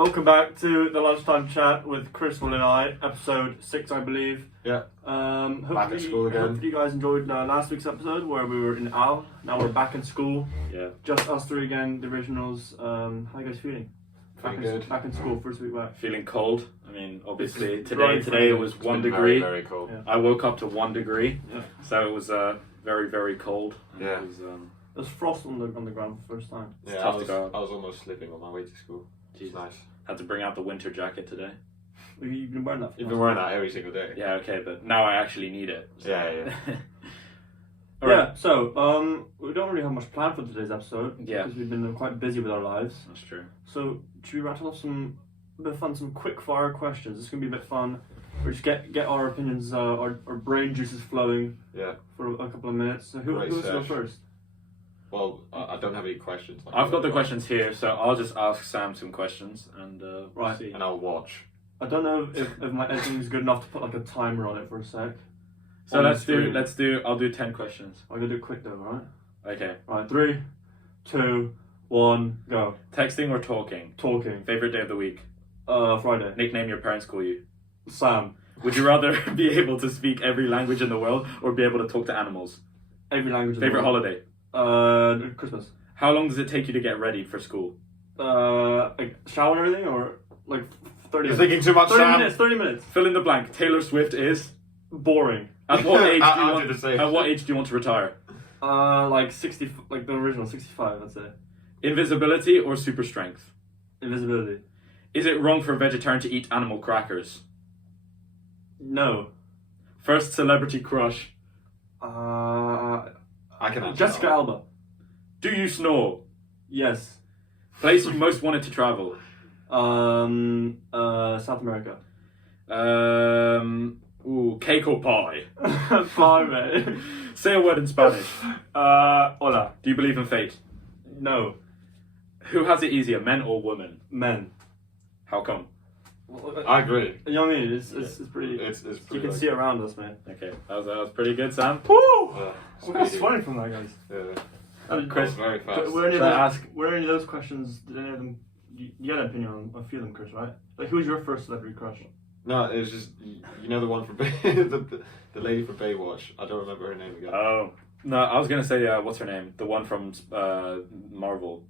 Welcome back to the Lunchtime Chat with Chris, Will and I, Ep.6, I believe. Yeah. Back at school again. Hopefully you guys enjoyed last week's episode where we were in Al. Now we're back in school. Yeah. Just us three again, the originals. How are you guys feeling? Feeling good. Back in school, first week back. Feeling cold. I mean, obviously Right, today it was It's 1 been degree. Very, very cold. Yeah. I woke up to 1 degree, Yeah. so it was very, very cold. And Yeah. It was, There's frost on the ground for the first time. It's Yeah, tough I to go. was almost sleeping on my way to school. It's nice. had to bring out the winter jacket today. You've been wearing that for You've been wearing that every single day. Yeah, okay, but now I actually need it. So. Yeah. Yeah, so we don't really have much planned for today's episode. Yeah. Because we've been quite busy with our lives. That's true. So should we rattle off some quick fire questions? This is gonna be a bit fun. We just get our opinions, our brain juices flowing. Yeah. For a couple of minutes. So who wants to go first? Well, I don't have any questions. I've got the questions here, so I'll just ask Sam some questions and Right. see. And I'll watch. I don't know if my editing is good enough to put like a timer on it for a sec. So On let's the screen. do. I'll do 10 questions. I'm gonna do it quick though, right? Okay. Right, 3, 2, 1, go. Texting or talking? Talking. Favorite day of the week? Friday. Nickname your parents call you? Sam. Would you rather be able to speak every language in the world or be able to talk to animals? Every language. in the Favorite world. holiday? Christmas. How long does it take you to get ready for school? Like shower and everything, or like 30 You're minutes? thinking too much, 30 Sam. minutes, 30 minutes. Fill in the blank. Taylor Swift is? Boring. At what age do you I'll want? do the same. At what age do you want to retire? Like 60, like the original, 65, I'd say. Invisibility or super strength? Invisibility. Is it wrong for a vegetarian to eat animal crackers? No. First celebrity crush? I can answer Jessica that. Alba. Do you snore? Yes. Place you most wanted to travel? South America. Cake or pie? Fine, mate. Say a word in Spanish. Hola. Do you believe in fate? No. Who has it easier, men or women? Men. How come? I agree. You know what I mean? It's pretty. It's You pretty can see it around us, man. Okay, that was pretty good, Sam. Woo! Yeah. We got sweating from that, guys. Yeah. Chris, That was very fast. Were any of those questions? Did any of them? You had an opinion on a few of them, Chris, right? Like, who was your first celebrity crush? No, it was just you know the one from the lady from Baywatch. I don't remember her name again. Oh no, I was gonna say what's her name? The one from Marvel,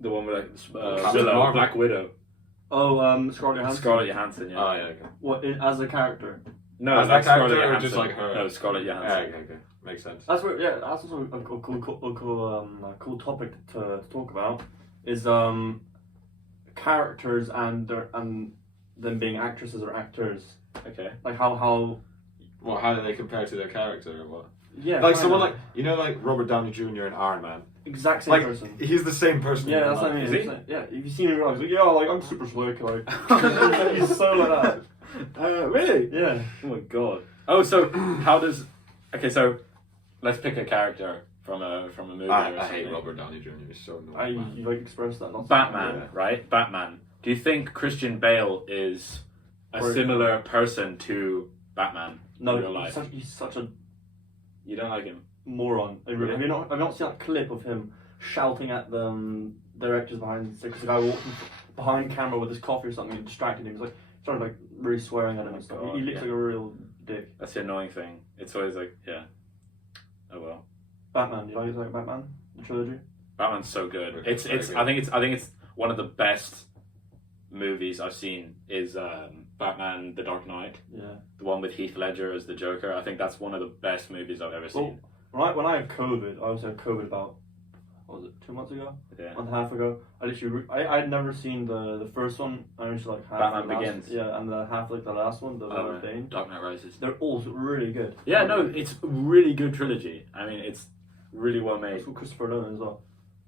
the one with Captain Willow, Marvel. Black Widow, Oh, Scarlett Johansson. Scarlett Johansson. Yeah. Oh yeah. Okay. What as a character? No, As not that character Scarlett or just Johansson. like her? No, Scarlett Yeah. Johansson. Okay. Makes sense. That's where. Yeah, that's also a cool topic to talk about. Is characters and them being actresses or actors. Okay. Like how. Well, how do they compare to their character or what? Yeah. Like kinda. someone like Robert Downey Jr. in Iron Man. Exact same Like person. he's the same person. Yeah, in that's what I life. mean. Is he? Like, yeah, if you see him in real life, he's like, yeah, like I'm super slick, like he's so like that. Really? Yeah. Oh my god. Oh, so how does? Okay, so let's pick a character from a movie. I or hate something. Robert Downey Jr. He's so annoying. You like express that. Not Batman, Yeah. right? Batman. Do you think Christian Bale is a Or- similar person to Batman No, in real life? he's such a You don't like him? moron. Really? Have you not seen that clip of him shouting at the directors behind because the guy walking behind camera with his coffee or something and distracted him. He's like started like really swearing at him and stuff. God, He looks yeah. like a real dick. That's the annoying thing. It's always like, yeah. Oh well. Batman, do you like Batman? The trilogy? Batman's so good. It's very It's good. I think it's one of the best movies I've seen is Batman The Dark Knight. Yeah. The one with Heath Ledger as the Joker. I think that's one of the best movies I've ever seen. When I had COVID, I also had COVID about, what was it, 2 months ago? Yeah. A month and a half ago. I had never seen the first one. I only saw like half. Batman the last, Begins. Yeah, and the half like the last one, the Oh, Bane. Dark Knight Rises. They're all really good. Yeah, no, it's a really good trilogy. I mean, it's really well made. It's with Christopher Nolan as well.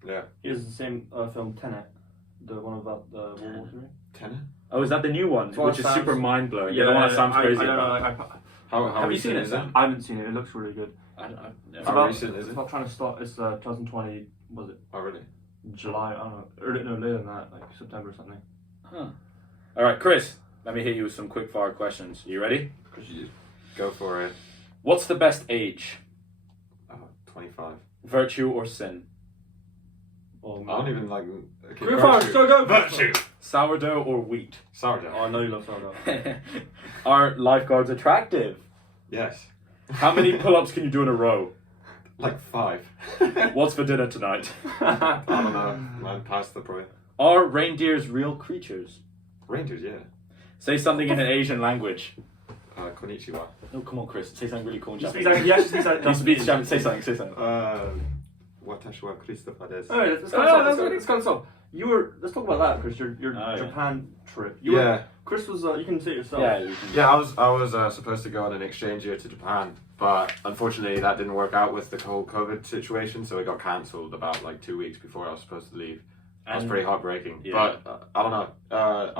Yeah. He has the same film Tenet, the one about the World War III. Tenet? Oh, is that the new one? It's one Which is Sam's- super mind blowing. Yeah, the one that Sam's crazy about. How Have you recent seen it, is Sam? I haven't seen it. It looks really good. Yeah. How recent is It's it? about trying to start. It's 2020. Was it Oh really? July? I don't know. Or no, later than that, like September or something. Huh. All right, Chris. Let me hit you with some quick fire questions. You ready? Go for it. What's the best age? 25. Virtue or sin? Oh, I don't even like. Okay, Green Forest, go! Virtue. Sourdough or wheat? Sourdough. Oh, I know you love sourdough. Are lifeguards attractive? Yes. How many pull-ups can you do in a row? Like 5. What's for dinner tonight? I don't know. Man, pasta probably. Are reindeers real creatures? Rangers, yeah. Say something in an Asian language. Konnichiwa. No, come on, Chris. Say something really cool in You speak Japanese. like, you actually speak like You speak Japanese. Say something. Say something. Watashi wa Christopher desu. Oh, let's kind of stuff. Let's talk about that, Chris. Your Oh, yeah. Japan trip. Chris was. You can say it yourself. Yeah, you can. Yeah, I was supposed to go on an exchange year to Japan, but unfortunately that didn't work out with the whole COVID situation, so it got cancelled about like 2 weeks before I was supposed to leave. That was pretty heartbreaking. Yeah. But I don't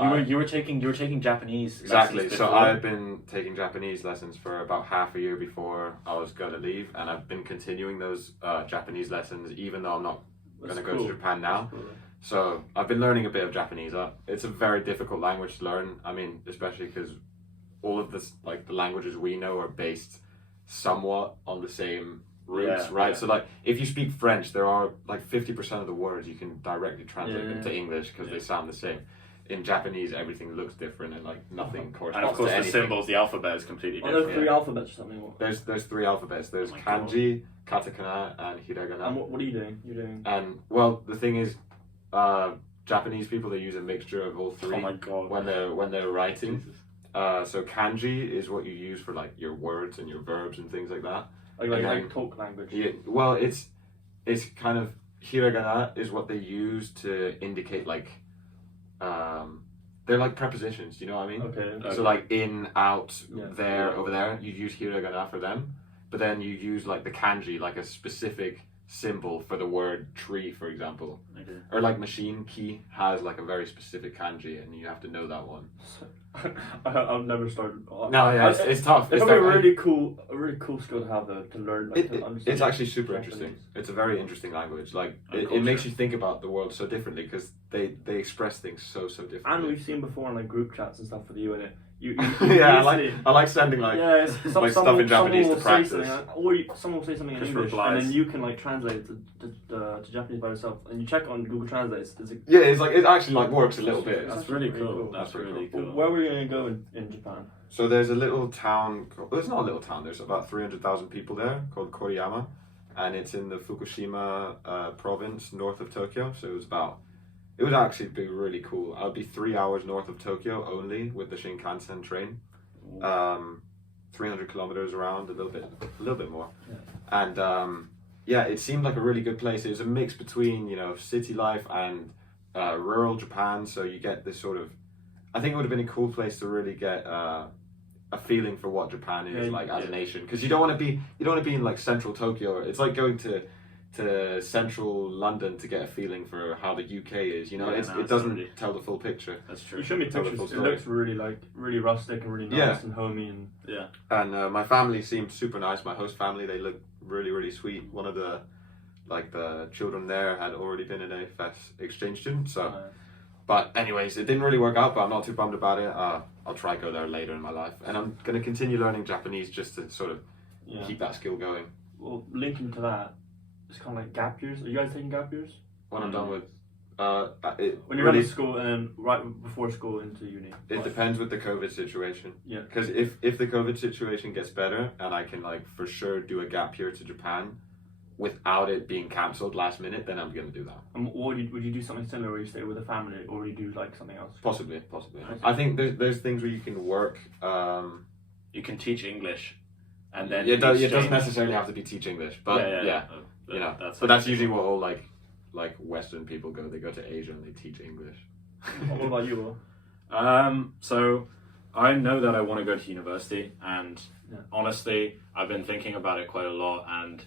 know. You were taking Japanese Exactly. lessons So before. I had been taking Japanese lessons for about half a year before I was going to leave, and I've been continuing those Japanese lessons even though I'm not going to go to Japan now. Cool. So I've been learning a bit of Japanese. It's a very difficult language to learn. I mean, especially because all of this, like the languages we know, are based somewhat on the same roots, right? Yeah. So like, if you speak French, there are like 50% of the words you can directly translate Yeah. into English because they sound the same. In Japanese, everything looks different and like nothing corresponds And of course, to the anything. symbols, the alphabet is completely Are different. there 3 alphabets or something? There's 3 alphabets. There's Oh my God. kanji, katakana, and hiragana. And what are you doing? You're doing. And well, the thing is, Japanese people, they use a mixture of all 3 Oh my God. when they're writing. Jesus. So kanji is what you use for like your words and your verbs and things like that. Like talk language. Yeah, well, it's kind of hiragana is what they use to indicate like they're like prepositions. You know what I mean? Okay. So like in, out, Yeah. there, over there. You use hiragana for them, but then you use like the kanji, like a specific symbol for the word tree, for example. Okay. Or like machine key has like a very specific kanji, and you have to know that one. I've never started. No, yeah, it's tough. It's It's probably tough. a really cool skill to have though, to learn. Like, to understand It's actually super Japanese. interesting. It's a very interesting language. Like And it makes culture. you think about the world so differently because they express things so And differently. we've seen before in like group chats and stuff with you in it. You Yeah, easily- I like sending like yeah, it's, like stuff in Japanese to will say practice. something, or someone will say something in Just English, replies. and then you can like translate it to Japanese by yourself, and you check on Google Translate. Is it, Yeah, it's like it actually like works a little bit. That's actually really pretty cool. cool. That's That's really Well, cool. where were you going to go in Japan? So there's a little town. Well, it's not a little town. There's about 300,000 people there called Koriyama, and it's in the Fukushima province north of Tokyo. So it would actually be really cool. I'd be 3 hours north of Tokyo only with the Shinkansen train. 300 kilometers around, a little bit more. Yeah. And yeah, it seemed like a really good place. It was a mix between city life and rural Japan. So you get this sort of. I think it would have been a cool place to really get a feeling for what Japan is Yeah, like as a nation, because you don't want to be in like central Tokyo. It's like going to central London to get a feeling for how the UK is. Yeah, It doesn't tell the full picture. That's true. You showed me Tell the pictures. full It story. looks really rustic and really nice Yeah. and homey and Yeah. And my family seemed super nice. My host family, they looked really sweet. One of the children there had already been an AFS exchange student. So, but anyways, it didn't really work out. But I'm not too bummed about it. I'll try go there later in my life, and I'm gonna continue learning Japanese just to sort of yeah. keep that skill going. Well, linking to that, it's kind of like gap years. Are you guys taking gap years? When I'm done with, When you're really, out of school and then right before school into uni. it depends with the COVID situation. Yeah. Because if the COVID situation gets better and I can like for sure do a gap year to Japan without it being cancelled last minute, then I'm gonna do that. And what would you do something similar where you stay with a family, or would you do like something else? Possibly. I see. I think there's things where you can work. You can teach English, and then It doesn't exchange. necessarily have to be teach English, but yeah. That's usually what all like Western people go. They go to Asia and they teach English. What about you, Will? So I know that I want to go to university, and Yeah. honestly, I've been thinking about it quite a lot, and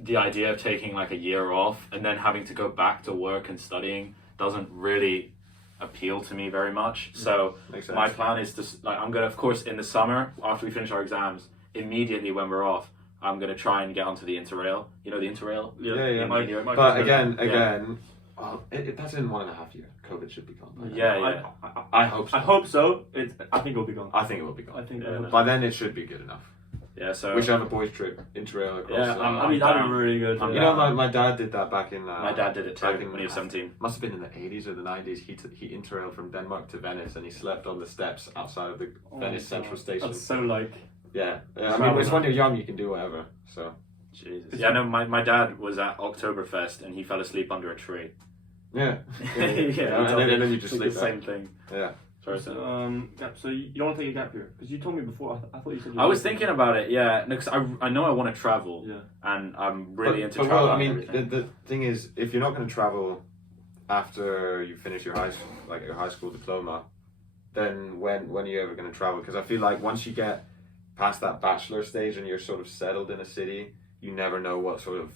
the idea of taking like a year off and then having to go back to work and studying doesn't really appeal to me very much. So Makes sense. my plan is to I'm gonna, of course, in the summer after we finish our exams, immediately when we're off, I'm gonna try and get onto the Interrail. You know the Interrail? Yeah. It might But be better. again, well, that's in 1.5 years. COVID should be gone. by then. Yeah. I hope so. I hope so. I think it'll be gone. I think it will be I gone. think. Yeah, it'll- By then, it should be good enough. Yeah, so We should have a boys trip interrail across. Yeah, I mean, that'd be really good. I'm You know, my dad did that back in. my dad did it too back in- when he was 17. Must have been in the 80s or the 90s. He interrailed from Denmark to Venice, and he slept on the steps outside of the Venice Central Station. That's so like. Yeah, I mean, it's when you're young, you can do whatever. So. Jesus. Yeah, no, my dad was at Oktoberfest and he fell asleep under a tree. Yeah. Yeah, and then you just the sleep there. same thing. Yeah. Sorry, So, so you don't want to take a gap year? Because you told me before, I thought you said you I was wanted thinking about it, yeah, because I know I want to travel, Yeah. and I'm really into but travel. well, I and mean, everything. the thing is, if you're not going to travel after you finish your high school diploma, then when are you ever going to travel? Because I feel like once you get past that bachelor stage and you're sort of settled in a city, you never know what sort of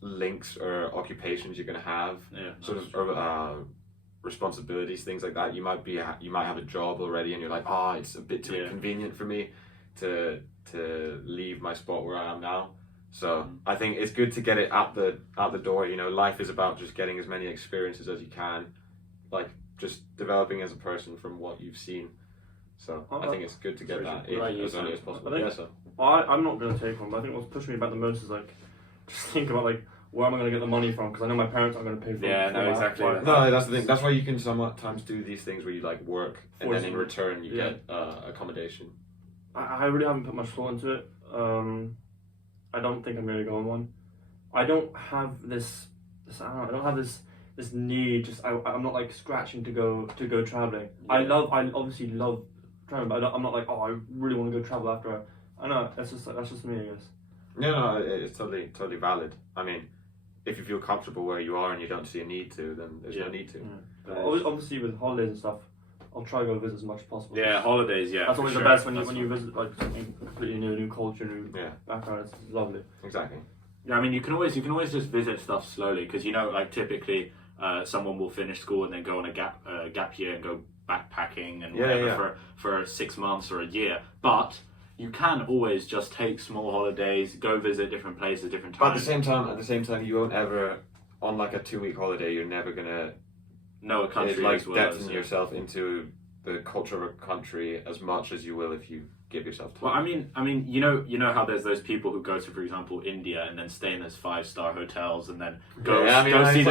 links or occupations you're going to have. Yeah, Sort that's of responsibilities, things like that. You might have a job already, and you're like, it's a bit too Yeah. inconvenient for me to leave my spot where I am now. So I think it's good to get it out the door. You know, life is about just getting as many experiences as you can, like just developing as a person from what you've seen. So I think it's good to get that in as early as possible. I think- Yeah, so. I'm not going to take one, but I think what's pushing me back the most is like, just think about like, where am I going to get the money from? Because I know my parents aren't going to pay for Yeah, for no, my- exactly. for- No, that's the thing. That's why you can sometimes do these things where you like work, and then in Forcing. return you Yeah. get accommodation. I really haven't put much thought into it. I don't think I'm going to go on one. I don't have this I don't have this need. Just I'm not like scratching to go traveling. Yeah. I obviously love traveling, but I'm not like, I really want to go travel after. I know that's just me, I guess. No, it's totally valid. I mean, if you feel comfortable where you are and you don't see a need to, then there's no need to. Obviously with holidays and stuff, I'll try to go visit as much as possible. Yeah, holidays, yeah. That's for always sure. the best when That's you visit like something completely new culture, new Yeah. background. It's lovely. Exactly. Yeah, I mean, you can always just visit stuff slowly because you know, like typically, someone will finish school and then go on a gap year and go backpacking and whatever for 6 months or a year. But you can always just take small holidays, go visit different places, different But at times. the same time, you won't ever, on like a 2-week holiday, you're never gonna Know a country like as well. depth yourself into the culture of a country as much as you will if you give yourself time. Well, I mean, you know how there's those people who go to, for example, India and then stay in those 5-star hotels and then go see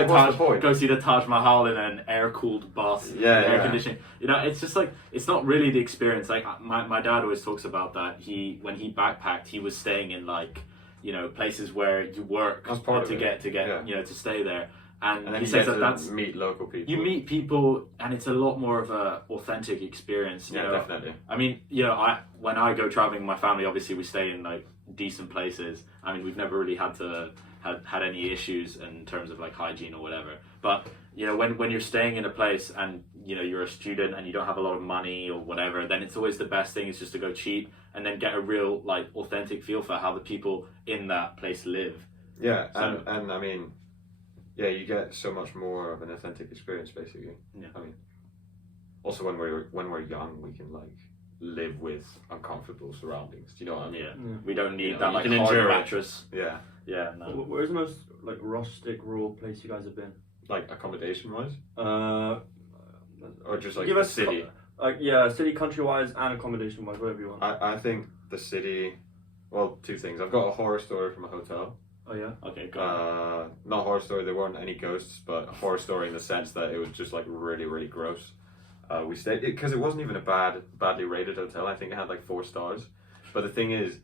the Taj Mahal in an air-cooled bus, air conditioning. You know, it's just like it's not really the experience. Like my dad always talks about that. When he backpacked, he was staying in like, you know, places where you work to get you know, to stay there. And then he you says get that to meet local people. you meet people, and it's a lot more of a authentic experience. You know? Definitely. I mean, you know, when I go traveling with my family, obviously we stay in like decent places. I mean, we've never really had any issues in terms of like hygiene or whatever. But you know, when you're staying in a place and you know you're a student and you don't have a lot of money or whatever, then it's always the best thing is just to go cheap and then get a real like authentic feel for how the people in that place live. Yeah, So- and I mean, yeah, you get so much more of an authentic experience, basically. Yeah. I mean, also when we're young, we can like live with uncomfortable surroundings. Do you know what I mean? Yeah, we don't need Yeah, that you like can hard endure it. mattress. Yeah. Yeah, no. Where's the most like rustic rural place you guys have been? Like accommodation wise, or just like Give the us city. City, country wise, and accommodation wise, whatever you want. I think the city. Well, 2 things. I've got a horror story from a hotel. Oh yeah. Okay, go on. Not horror story. There weren't any ghosts, but horror story in the sense that it was just like really, really gross. We stayed because it wasn't even a badly rated hotel. I think it had like 4 stars. But the thing is,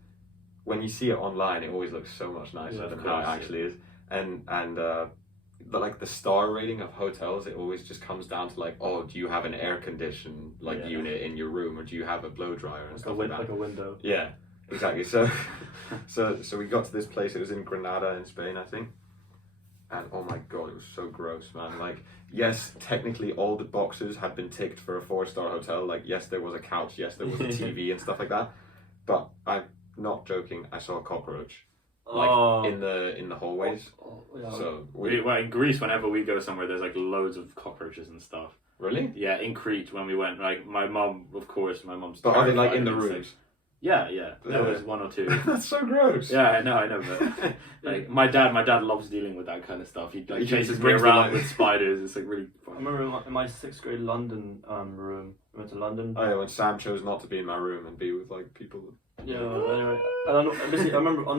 when you see it online, it always looks so much nicer than how it actually is. And like the star rating of hotels, it always just comes down to like, oh, do you have an air conditioned unit in your room, or do you have a blow dryer and stuff like that? Like a window. Yeah, exactly. So we got to this place. It was in Granada in Spain, I think. And oh my god, it was so gross, man. Like, yes, technically all the boxes had been ticked for a 4-star hotel. Like, yes, there was a couch, yes, there was a TV and stuff like that. But I'm not joking. I saw a cockroach in the hallways. Yeah. So Well, in Greece, whenever we go somewhere, there's like loads of cockroaches and stuff. Really? Yeah, in Crete when we went, like my mum, of course, my mum's. But are they like in the terrified of rooms? insects. Yeah. There was 1 or 2. That's so gross. Yeah, I know, but like my dad loves dealing with that kind of stuff. He like He chases me brings the around light. with spiders. It's like really I fun. remember in my 6th grade London room. I went to London. Oh yeah, when Sam chose not to be in my room and be with like people Yeah. Anyway, I don't know. Basically, I remember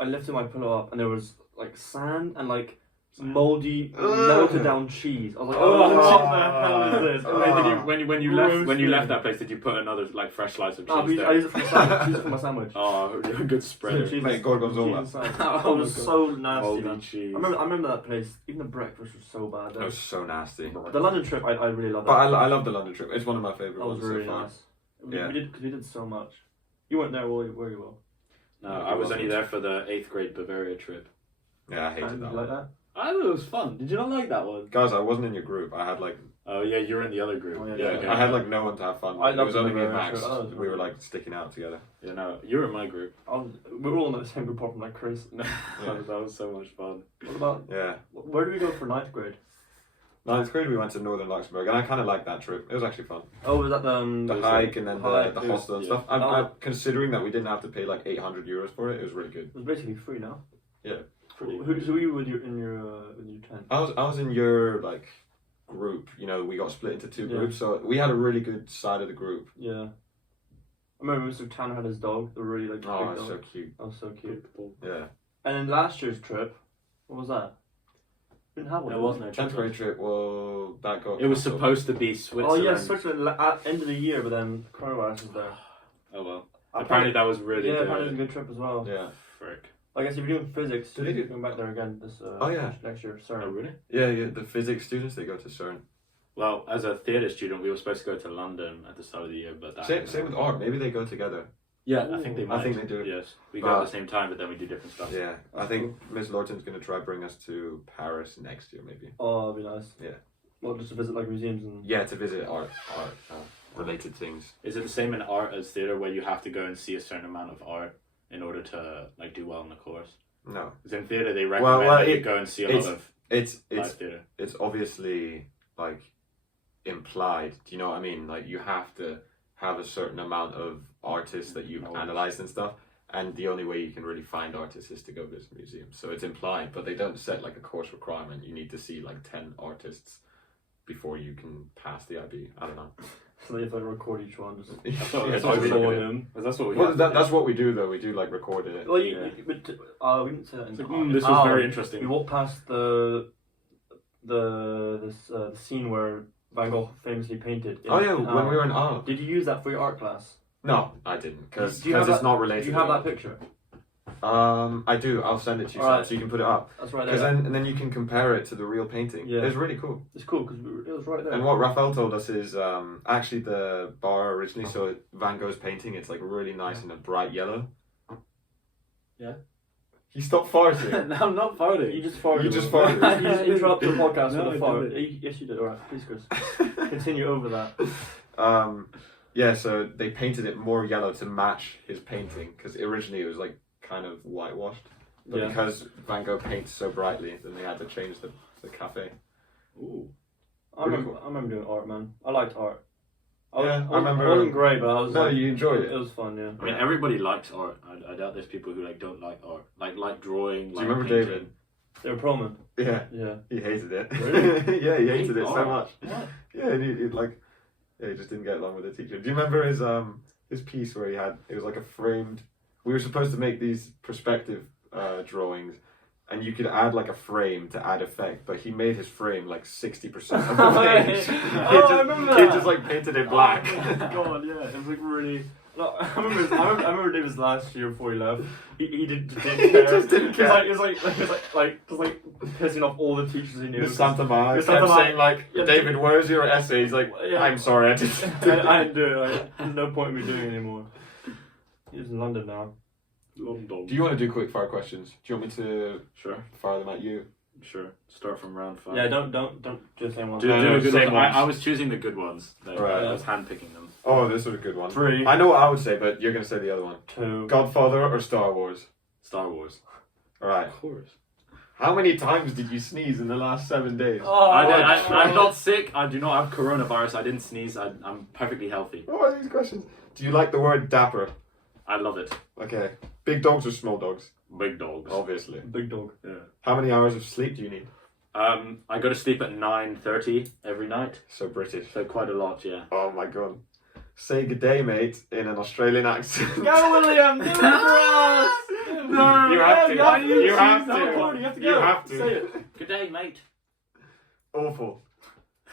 I lifted my pillow up and there was like sand and like moldy, melted down cheese. I was like, oh, what the hell is this? Wait, did you, when you left Roasted. that place, did you put another like fresh slice of cheese I there? used it for my sandwich. Use it for my sandwich. Oh, you're a good spreader. Cheese- Mate, Gorgonzola. cheese and sand. Oh It was my so nasty, Moldy man. cheese. I remember that place. Even the breakfast was so bad. That was so nasty. The London trip, I really loved. But That I love the London trip. It's one of my favourite That was ones really so far. nice. Yeah. We did so much. You weren't there, were you? Will? No, I was only there for the 8th grade Bavaria trip. Yeah, I hated Did that you one. like that? I thought it was fun. Did you not like that one? Guys, I wasn't in your group. I had like Oh yeah, you're in the other group. Oh, yeah, yeah, yeah. okay. I had like no one to have fun with. I It loved was the only me and Bavaria Max. trip. Oh, that was We were really like sticking out together. You know, you're in my group. We were all in the same group apart from like Chris. Yeah. That was so much fun. What about? Yeah. Where did we go for 9th grade? 9th grade we went to Northern Luxembourg and I kind of liked that trip. It was actually fun. Oh, was that The hike and then the hike, hostel and yeah. stuff. I'm considering that we didn't have to pay like 800 euros for it. It was really good. It was basically free now. Yeah. Who were you with in your tent? I was in your like group. You know, we got split into two Yeah. groups, so we had a really good side of the group. Yeah. I remember Mr. Tanner had his dog. The really like Oh, big it's dog. so cute. That was so cute. Yeah. And then last year's trip, what was that? We didn't have one. There was no 10th grade trip. Well, that got. It was cancelled. supposed to be Oh Switzerland. yeah, Switzerland at end of the year, but then coronavirus was there. Oh well. Apparently that was really yeah, good. apparently it was a good trip as well. Yeah. Frick. I guess if you're doing physics, Do they do- going back there again this Oh, yeah. next year. Oh Sorry. really? Yeah, yeah. The physics students they go to CERN. Well, as a theatre student, we were supposed to go to London at the start of the year, but that Same with art. Maybe they go together. Yeah, I think they Ooh. might. I think they do. Yes, we But- go at the same time, but then we do different stuff. Yeah, I think Miss Lorton's gonna try bring us to Paris next year, maybe. Oh, that'd be nice. Yeah. Well, just to visit like museums and. Yeah, to visit art related things. Is it the same in art as theatre, where you have to go and see a certain amount of art in order to like do well in the course? No, Because in theatre, they recommend that you go and see a lot of it's live theatre. it's obviously like implied. Do you know what I mean? Like you have to have a certain amount of artists that you've analyzed and stuff. And the only way you can really find artists is to go visit museums. So it's implied, but they don't set like a course requirement. You need to see like 10 artists before you can pass the IB. I don't know. So they have to like, record each one. Just Yeah, That's so what we look do. at it. him. That's what we Well, have to do. that's what we do though. We do like record it. Well, Yeah. we didn't say that in It's like, class. this was Oh, very We interesting. walked past the scene where Van Gogh famously painted. Oh yeah, in when we were in art. Did you use that for your art class? No, I didn't, because Do you have it's that- not related. Do you have to that picture? I do. I'll send it to you Alright. so you can put it up. That's right Because there. then you can compare it to the real painting. Yeah. It's really cool. It's cool because it was right there. And what Raphael told us is actually the bar originally. So Van Gogh's painting, it's like really nice and a bright yellow. Yeah. He stopped farting. No, I'm not farting. You just farted. You just farted. You just interrupted the podcast No, with a I fart. didn't. Yes, you did. All right, please, Chris. Continue over that. Yeah, so they painted it more yellow to match his painting because originally it was like kind of whitewashed. But Yeah. because Van Gogh paints so brightly, then they had to change the cafe. Ooh. I remember doing art, man. I liked art. I remember. I wasn't great, but I was. No, like, you enjoyed It it. was fun, yeah. I mean, everybody likes art. I doubt there's people who like don't like art, like drawing. Do like you remember painting. David? They were promen. Yeah, Yeah. he hated it. Really? Yeah, he hated it so art? much. What? Yeah, and he like, yeah, he just didn't get along with the teacher. Do you remember his piece where it was like a framed? We were supposed to make these perspective drawings, and you could add like a frame to add effect, but he made his frame like 60% of the page. I remember He that. just like painted it black. Oh my god, yeah, it was like really. No, I remember David's last year before he left. He didn't care. He just didn't care. It was like pissing off all the teachers he knew. Miss Santa Mar Miss kept Santa Mar- saying like, Yeah, David, where's your essay? He's like, Yeah. I'm sorry, I just. I didn't do it. There's no point in me doing it anymore. He's in London now. London. Do you want to do quick fire questions? Do you want me to Sure, fire them at you? sure. Start from round 5. Yeah, don't do the same one. Do No, the good same ones. ones. I was choosing the good ones. Like, Right. I was handpicking them. Oh, this was a good one. 3, I know what I would say, but you're gonna say the other one. 2. Godfather or Star Wars? Star Wars. All right. Of course. How many times did you sneeze in the last 7 days? Oh, I'm not sick. I do not have coronavirus. I didn't sneeze. I'm perfectly healthy. What are these questions? Do you like the word dapper? I love it. Okay. Big dogs or small dogs? Big dogs. Obviously. Big dog. Yeah. How many hours of sleep do you need? I go to sleep at 9:30 every night, So British. so quite a lot. Yeah. Oh my god. say good day, mate, in an Australian accent. Go, William! Do it for us! No, You have to. You have to. You have to go. You have to. Say it. Good day, mate. Awful.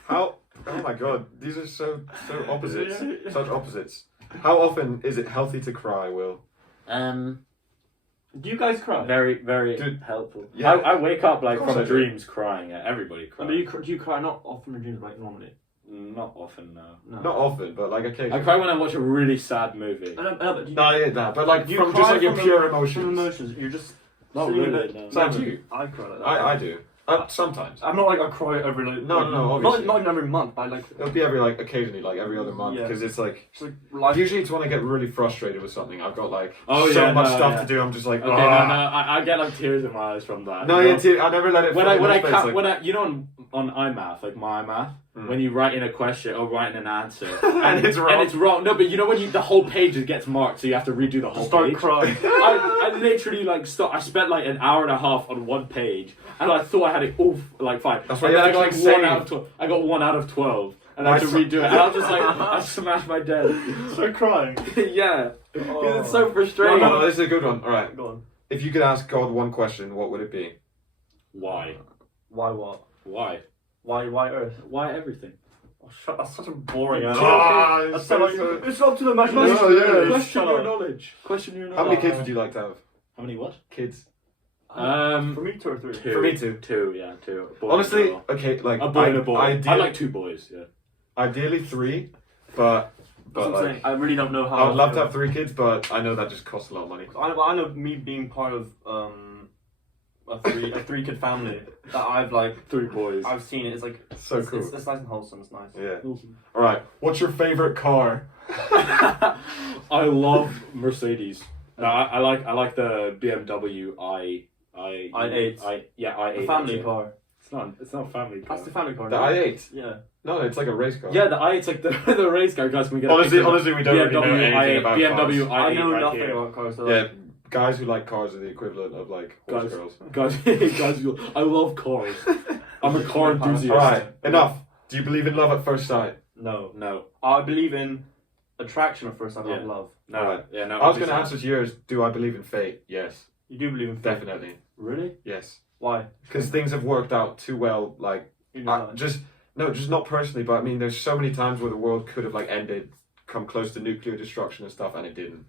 How? Oh my god, these are so opposites. Yeah. Such opposites. How often is it healthy to cry, Will? Do you guys cry? Very, very Dude, helpful. yeah. I wake up like Of course from I do. dreams crying. Everybody Do cries. you cry not often in dreams, like normally? Not often, no. No. Not often, but like occasionally. I cry when I watch a really sad movie. I don't know, but do you, No, yeah, that. But like do you from cry just like your from pure From emotions. emotions, you're just Not sitting in really, bed. no. So do you? I cry like that. I do. Sometimes. I'm not like I cry every like. No, obviously. Not even every month. But I like. It'll be every like occasionally, like every other month, Yeah. because it's like Just like life. usually it's when I get really frustrated with something. I've got like Oh, so yeah, much no, stuff yeah. to do. I'm just like, Okay, I get like tears in my eyes from that. No, you yeah, know? I never let it. when fall I in when my I face, ca- like- when I you know on iMath, like my iMath, when you write in a question or write in an answer And it's wrong. and it's wrong. No, but you know when the whole page gets marked, so you have to redo the whole Start page. crying. I literally like I spent like an hour and a half on one page, and I thought I had it all like fine. That's why And you then have I to, got like, 1 out save. of 12. I got 1 out of 12, and I had to My redo it. And I was just like, I smashed my desk. So crying. Yeah, because it's so No, frustrating. no, this is a good one. All right. Go on. If you could ask God one question, what would it be? Why? Why what? Why? Why Earth? Why everything? Oh, shut, that's such a boring answer. Ah, That's it's so, like, so- it's up to the imagination. No, yeah, Question Shut your up. knowledge. Question your knowledge. How many kids would you like to have? How many what? Kids. For me, 2 or 3. Two. For me too. Two, yeah, two. A boy and Honestly, a girl. okay, like A boy and a boy. I Ideally, like 2 boys. Yeah. ideally 3, but That's what I'm like saying. I really don't know how. I would love to have 3 kids, but I know that just costs a lot of money. I know me being part of a 3 kid family that I've like 3 boys. I've seen it. It's like So it's, cool. It's nice and wholesome. It's nice. Yeah. All right. What's your favorite car? I love Mercedes. No, I like the BMW i8. i8. The family that's it. car. It's not a family car. That's the family car. The no? i8. Yeah. No, it's like a race car. Yeah, the i8's like the race car. Guys, can we get Honestly, a picture? honestly, we don't really know anything i8, about BMW cars. i8 I know right nothing here. about cars. So Yeah, guys who like cars are the equivalent of like horse Guys. girls. Guys, I love cars. I'm a car enthusiast. All right, enough. Do you believe in love at first sight? No. No, I believe in attraction at first. I Yeah. don't love. no, Alright. yeah, no. I was going to obviously answer to yours. Do I believe in fate? Yes, You do believe in fate? definitely. Really? Yes, Why? because things have worked out too well. Like You know that. just not personally, but I mean, there's so many times where the world could have like ended, come close to nuclear destruction and stuff, and it didn't.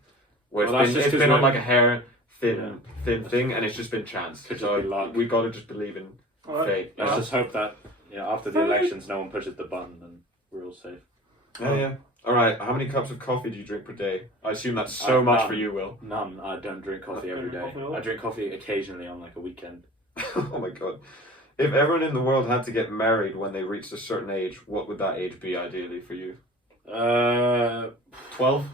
Where Well, that's it's just been, 'cause on we're- like a hair thin thing, and it's just been chance. Could just So be luck. we got to just believe in Alright. fate. Let's just hope that after the elections, no one pushes the button and we're all safe. Yeah. All right. How many cups of coffee do you drink per day? I assume that's so much for you, Will. None. I don't drink coffee every day. Coffee at all? I drink coffee occasionally on like a weekend. Oh my god. If everyone in the world had to get married when they reached a certain age, what would that age be ideally for you? 12?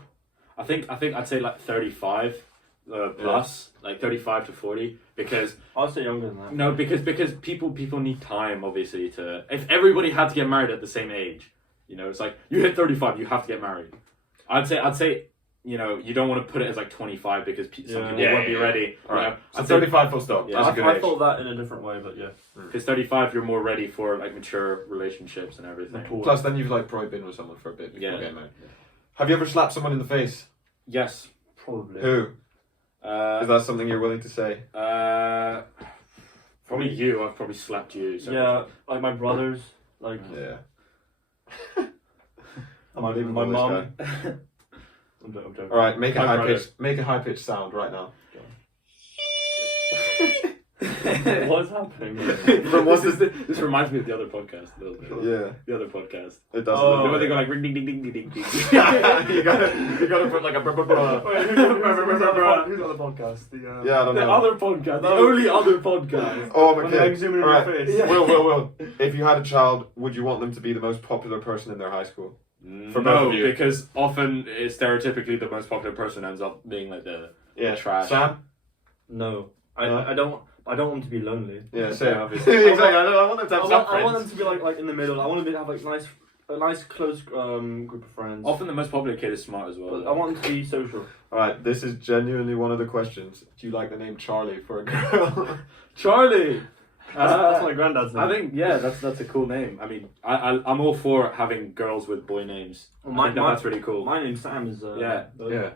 I think I'd say like 35 plus, like 35 to 40, because I'll say younger than that. no, because people need time, obviously, to if everybody had to get married at the same age, it's like you hit 35, you have to get married. I'd say you don't want to put it as like 25 because some people won't be ready. All right. So I'd say 35 full stop. Yeah. That's a good I age. thought that in a different way, but yeah. because 35 you're more ready for like mature relationships and everything. Cool. Plus, then you've like probably been with someone for a bit before Yeah. getting married. Have you ever slapped someone in the face? Yes. Probably. Who? Is Uh, that something you're willing to say? probably you. I've probably slapped you. So Yeah, like my brothers, like Yeah. my Unbelievable, this mum. guy. I'm joking. All right, make a My high brother. pitched sound right now. What's happening? This reminds me of the other podcast a little bit. Yeah, The other podcast. it does. Oh, You know look when they like go like ring ding ding ding ding ding ding. you gotta put like a blah. Wait, who's on the podcast? Yeah, I don't The know. other podcast. The only other podcast. Oh, When okay. they zoom in All your right. face. Will. If you had a child, would you want them to be the most popular person in their high school? For both No, of you. because often stereotypically the most popular person ends up being like the trash. Sam? No, No? I don't want them to be lonely. Yeah, same. Yeah, obviously. Exactly. I want them to have some I want them friends. to be like in the middle. I want them to have like a nice close group of friends. Often the most popular kid is smart as well. But I want them to be social. All right, this is genuinely one of the questions. Do you like the name Charlie for a girl? Charlie. That's my granddad's name. I think that's a cool name. I mean, I'm all for having girls with boy names. Well, I think that's really cool. My name's Sam. Is Yeah.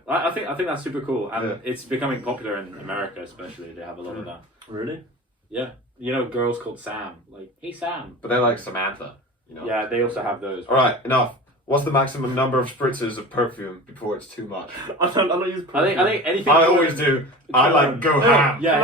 I think that's super cool, and Yeah. it's becoming popular in America, especially. They have a lot of that. Really? Yeah, you know, girls called Sam, like, hey Sam. But they're like Samantha, you know. Yeah, they also have those. All right, enough. What's the maximum number of spritzes of perfume before it's too much? I don't use. I think anything. I always do. I like go ham. Yeah.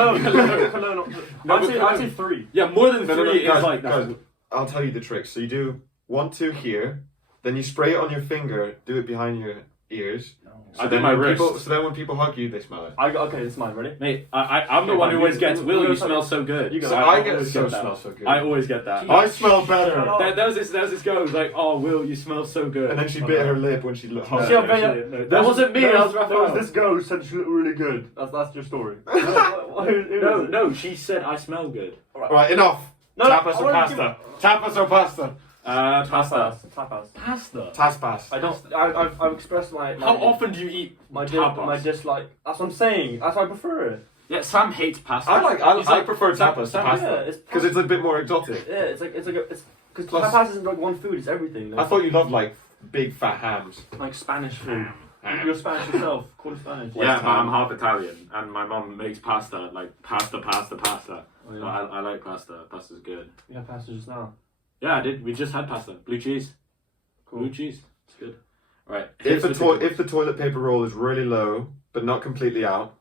Cologne. I'd say 3. Yeah, more than No, no, no, three is guys, like guys, I'll tell you the trick. So you do 1, 2 here, then you spray it on your finger, do it behind your ears. So I then do my when wrist. so then when people hug you, they smell it. Okay, it's mine. Ready? Mate, I'm the Okay, one who fine. always gets. Will, We'll you go smell first. so good. You go. So I I get always so get that. smell so good. I always get that. I smell better. There was this girl who's like, "Oh, Will, you smell so good." And then she bit her lip when she looked No, hot. See how big- no, that wasn't me. That was There Raphael. was this girl who said she looked really good. That's your story. No, she said I smell good. Right, enough. No, Tapas I or wanna pasta? Tapas or pasta? Pasta. Tapas. Pasta. Taspas. I don't. I've expressed my. How often do you eat my tapas? dislike. That's what I'm saying. That's why I prefer it. Yeah, Sam hates pasta. I prefer tapas to Yeah, pasta it's because it's a bit more exotic. Yeah, it's because Plus- tapas isn't like one food. It's everything. I Like, thought you loved like big fat hams. like Spanish food. You're Spanish yourself. Call it Spanish. Yeah, but I'm half Italian, and my mom makes pasta, like pasta. Oh, So yeah. I like pasta. Pasta's good. We had pasta just now. Yeah, I did. We just had pasta. Blue cheese. Cool. Blue cheese. It's good. Right. If the toilet paper roll is really low but not completely out,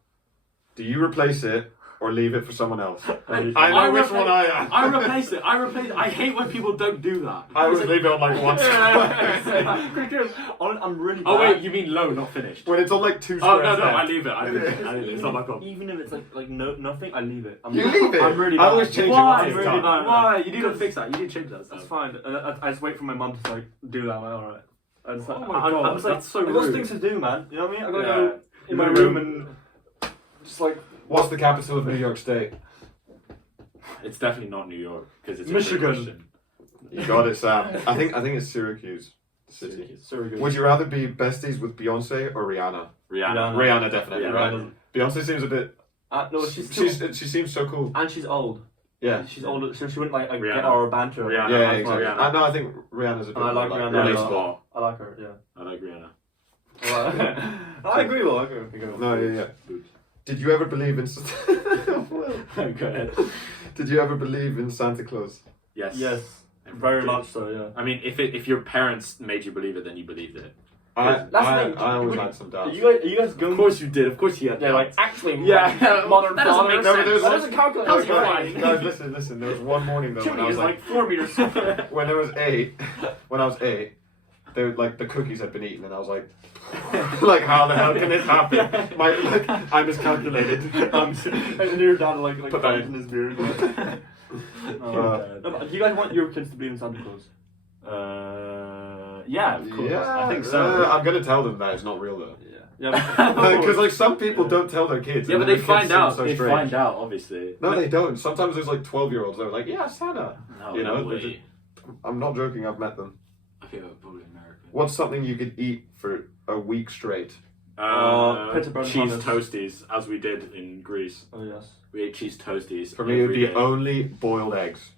do you replace it or leave it for someone else? I know which one I am. I replaced it. I hate when people don't do that. I always leave it on like one square. I'm really. Oh bad. wait, you mean low, not finished? When it's on like 2 Oh squares. no, left. I leave it. I leave it. It's not my problem. Even if it's like nothing, I leave it. You leave it? I'm really I bad. always change it Why? once it's really done. bad. Why? You need to fix that. You need to change that That's stuff. fine. I just wait for my mum to like do that. I'm like, all right. I just, Oh my I'm God, just like, that's so I've got rude. things to do, man. You know what I mean? I gotta Yeah. go in my room and just like. What's the capital of New York State? It's definitely not New York because it's Michigan. A trick question. You got it, Sam. I think it's Syracuse City. Syracuse. Would you rather be besties with Beyonce or Rihanna? Rihanna. Rihanna, definitely. Yeah, right? Rihanna. Beyonce seems a bit. No, She seems so cool. and she's old. Yeah. She's old, so she wouldn't like Rihanna. get our banter. Rihanna. Yeah, I exactly. Rihanna. I know. I think Rihanna's a bit I like more Rihanna. relatable. I like her. Yeah. I like Rihanna. I agree. Well, I agree. No, yeah. Did you ever believe in? Go ahead. Did you ever believe in Santa Claus? Yes. Yes. Everyone Very did. much so. Yeah. I mean, if your parents made you believe it, then you believed it. That's the thing. I always Would- had some doubts. Are you guys going? Of course you did. Of course you had. Yeah, like actually. Yeah, modern that doesn't father. make No, but sense. there's That one- doesn't calculate. Guys, That's fine. guys, listen. There was one morning though when I Chimney was is like, like 4 meters. when I was 8, when I was 8, they were, like the cookies had been eaten, and I was like, like how the hell can this happen? I miscalculated. And your dad like Put that in his beard. No, but do you guys want your kids to believe in Santa Claus? Yeah, of course. Yeah, I think so. I'm gonna tell them that it's not real though. Yeah. Because like some people don't tell their kids. Yeah, and but then they the kids find seem out. so They strange. find out, obviously. No, they don't. Sometimes there's like 12-year-olds. They're like, yeah, Santa. No, You know, no they way. I'm not joking. I've met them. I think I'm probably American. What's something you could eat for a week straight? Peterborough Cheese Thomas. toasties, as we did in Greece. Oh yes. We ate cheese toasties. For me, it would every be day. only boiled eggs.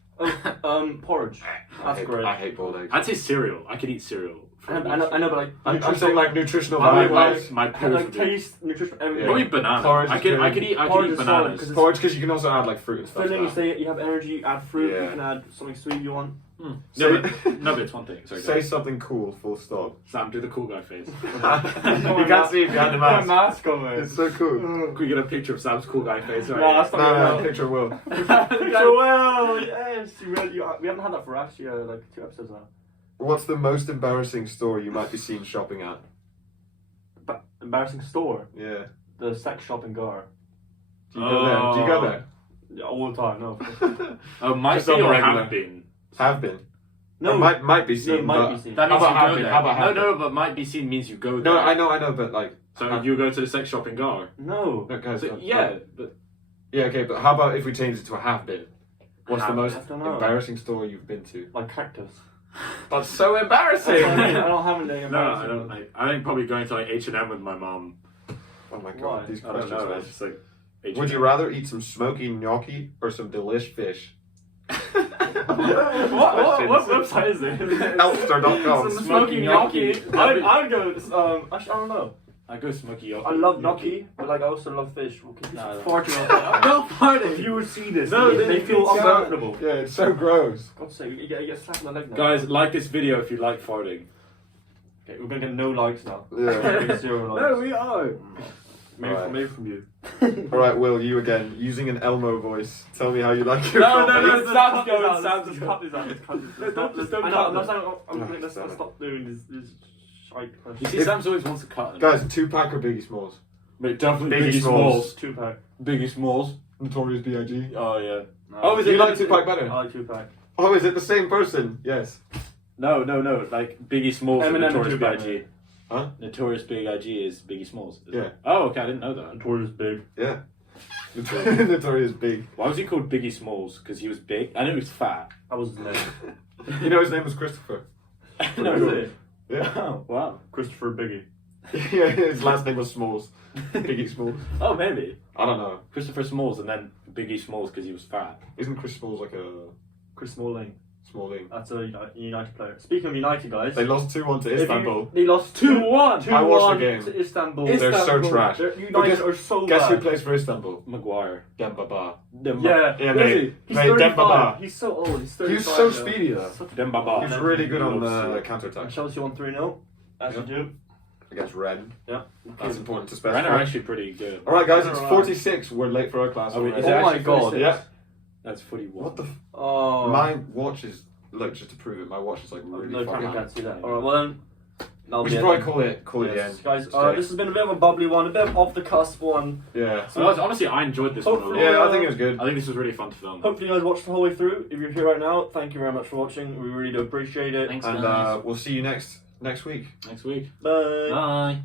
Porridge. That's great. I hate boiled eggs. I'd say cereal. I could eat cereal. For a week I know, but like I'm saying like nutritional My value. life, my and parents like would be. taste, nutrition, everything. Probably banana. Porridge I is could good. eat Porridge is solid, bananas. 'cause Porridge, because you can also add like fruit and stuff. Filling, you to say you have energy, you add fruit, Yeah. you can add something sweet you want. No, Say- but, no, but it's one thing. Sorry, Say go. something cool, full stop. Sam, do the cool guy face. You can't see if you had the mask. mask on It's so cool. Could we get a picture of Sam's cool guy face? Right? No, that's not No, real. picture will. Well, yes, we haven't had that for actually like 2 episodes now. What's the most embarrassing store you might be seen shopping at? But embarrassing store, Yeah. the sex shop in Gar. Do you go there? Do you go there? Yeah, all the time. No, Oh, might Just be on the or regular. have been. Have been. no, Or might be seen. might but- be seen. That How means about you have go been? there. How about have no, but might be seen means you go there. No, I know, but like. So you go to the sex shop in Gar. No. No, guys, So, yeah, but Yeah, okay, but how about if we change it to a have been? What's the Have most I don't know. embarrassing store you've been to? Like cactus. That's so embarrassing! I don't have anything no, embarrassing. I don't. I think probably going to like H&M with my mom. Oh my god, Why? these I don't questions. know. man. It's just like. H&M. Would you rather eat some smoky gnocchi or some delish fish? What website is it? Elfster.com. Some Smoking smoking gnocchi. gnocchi. I'd go. Actually, I don't know. I go smoky gnocchi. I love gnocchi, but like I also love fish. No. Far too much. No party. If you would see this, No, they feel it's uncomfortable. Yeah, it's so gross. God's sake, you get slapped in the leg now. Guys, like this video if you like farting. Okay, we're gonna get no likes now. Yeah. 0 likes. No, we are. Maybe from you. Alright, Will, you again, using an Elmo voice. Tell me how you like your No, coffee. no, Sam's going, Sam's Sam's cut this out. Let's cut this. No, don't I cut know. this. Let's stop doing this shite You question. see, Sam's always wants to cut them. Guys, 2-pack or Biggie Smalls? But definitely Biggie Biggie Smalls. Smalls. 2-pack. Biggie Smalls. Notorious B.I.G. Oh, yeah. Oh, You like 2-pack better? I like 2-pack. Oh, is it the same person? Yes. No. Like Biggie Smalls and Eminem Notorious and Tupac. B.I.G. Huh? Notorious B.I.G. is Biggie Smalls. Isn't Yeah. it? Oh, okay, I didn't know that. Notorious big. Yeah. Notorious Big. Why was he called Biggie Smalls? Because he was big? I knew he was fat. That was his name. You know his name was Christopher. No, no. is it? Yeah. Oh, wow. Christopher Biggie. Yeah, his last name was Smalls. Biggie Smalls. Oh, maybe. I don't know. Christopher Smalls and then Biggie Smalls because he was fat. Isn't Chris Smalls like a Chris Smalling. Smalling? That's a United player. Speaking of United, guys. They lost 2-1 to Istanbul. They lost 2-1. I watched the game. To Istanbul. They're so trash. United are so Guess bad. who plays for Istanbul? Maguire. Dembaba. Yeah, Yeah, is mate. he? He's Mate, 35. Dembaba. He's so old. He's 35. He's so now. speedy though. Dembaba. He's really good on the counter And attack. Chelsea won 3-0. As you do. Against Ren. Yeah. That's important to Ren are specify. actually pretty good. Alright guys, it's Alright. 46. We're late for our class. Oh, wait, already. is it Oh my actually God. 46? Yeah. That's 41. What the f- Oh. My watch is, look, just to prove it, my watch is like really No, far camera behind. can't see that. Alright, well then. that'll We be should it probably then. call it the Yes. end. Guys, Stay. this has been a bit of a bubbly one, a bit of off the cusp one. Yeah. So honestly, I enjoyed this one a Hopefully- lot. Yeah, I think it was good. I think this was really fun to film. Hopefully you guys watched the whole way through. If you're here right now, thank you very much for watching. We really do appreciate it. Thanks, And guys. we'll see you next week. Next week. Bye. Bye.